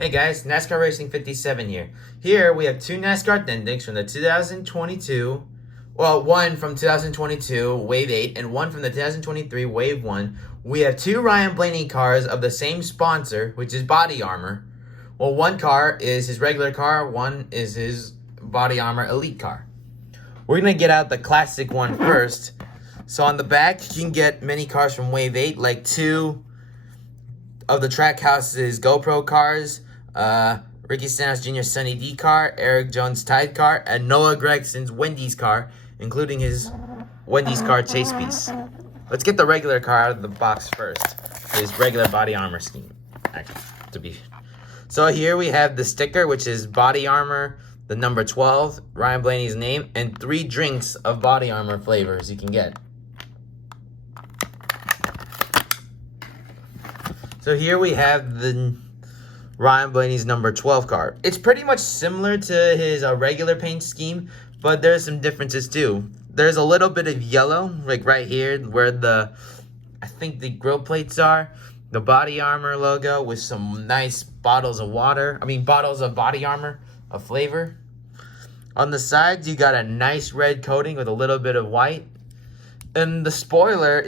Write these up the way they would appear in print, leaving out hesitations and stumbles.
Hey guys, NASCAR Racing 57 here. Here we have two NASCAR endings from the 2022, well, one from 2022, Wave 8, and one from the 2023, Wave 1. We have two Ryan Blaney cars of the same sponsor, which is BodyArmor. Well, one car is his regular car, one is his BodyArmor Elite car. We're going to get out the classic one first. So on the back, you can get many cars from Wave 8, like two of the Trackhouse's GoPro cars, Ricky Stenhouse Jr. Sunny D car, Eric Jones Tide car, and Noah Gregson's Wendy's car, including his Wendy's car chase piece. Let's get the regular car out of the box first. His regular BodyArmor scheme. So here we have the sticker, which is BodyArmor, the number 12, Ryan Blaney's name, and 3 drinks of BodyArmor flavors you can get. So here we have the Ryan Blaney's number 12 car. It's pretty much similar to his regular paint scheme, but there's some differences too. There's a little bit of yellow, like right here where I think the grill plates are. The BodyArmor logo with some nice bottles of BodyArmor, a flavor. On the sides, you got a nice red coating with a little bit of white. And the spoiler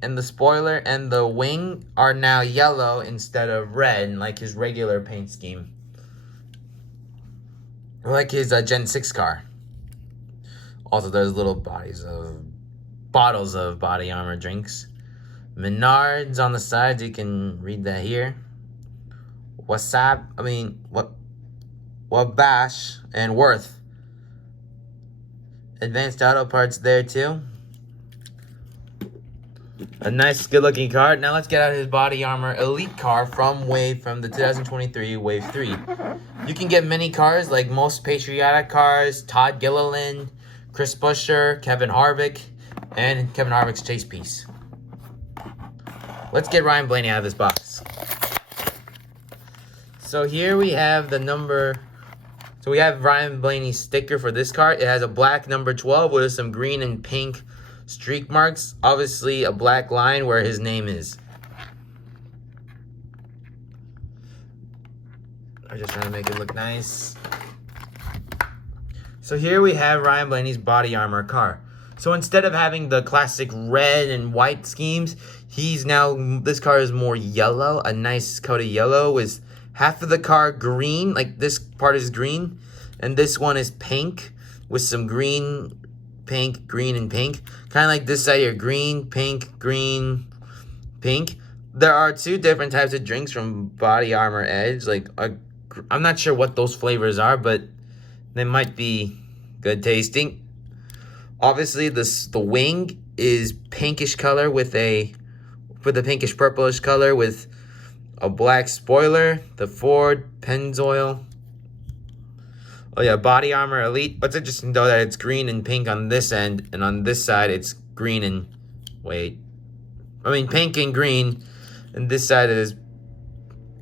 and the wing are now yellow instead of red, like his regular paint scheme. Like his Gen 6 car. Also, there's little bottles of BodyArmor drinks. Menards on the sides, you can read that here. Wabash and Worth. Advanced Auto Parts there too. A nice, good-looking car. Now let's get out his BodyArmor Elite car from the 2023 Wave 3. You can get many cars, like most patriotic cars, Todd Gilliland, Chris Buescher, Kevin Harvick, and Kevin Harvick's chase piece. Let's get Ryan Blaney out of this box. So here we have we have Ryan Blaney's sticker for this car. It has a black number 12 with some green and pink streak marks, obviously a black line where his name is. I'm just trying to make it look nice. So here we have Ryan Blaney's BodyArmor car. So instead of having the classic red and white schemes, this car is more yellow, a nice coat of yellow with half of the car green, like this part is green, and this one is pink with some green, pink, green, and pink. Kind of like this side here, green, pink. There are 2 different types of drinks from BodyArmor Edge. I'm not sure what those flavors are, but they might be good tasting. Obviously, the wing is pinkish color with a pinkish purplish color with a black spoiler. The Ford Pennzoil. Oh yeah, BodyArmor Elite. What's interesting though that it's green and pink on this end, and on this side it's green and pink and green, and this side is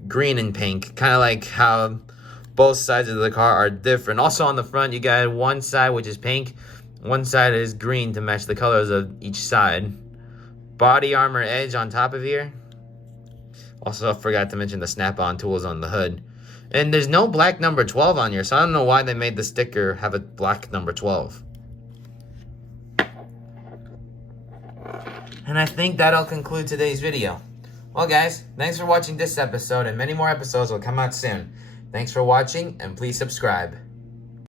green and pink. Kind of like how both sides of the car are different. Also on the front, you got one side which is pink, one side is green to match the colors of each side. BodyArmor Edge on top of here. Also, I forgot to mention the snap-on tools on the hood. And there's no black number 12 on here, so I don't know why they made the sticker have a black number 12. And I think that'll conclude today's video. Well, guys, thanks for watching this episode, and many more episodes will come out soon. Thanks for watching, and please subscribe.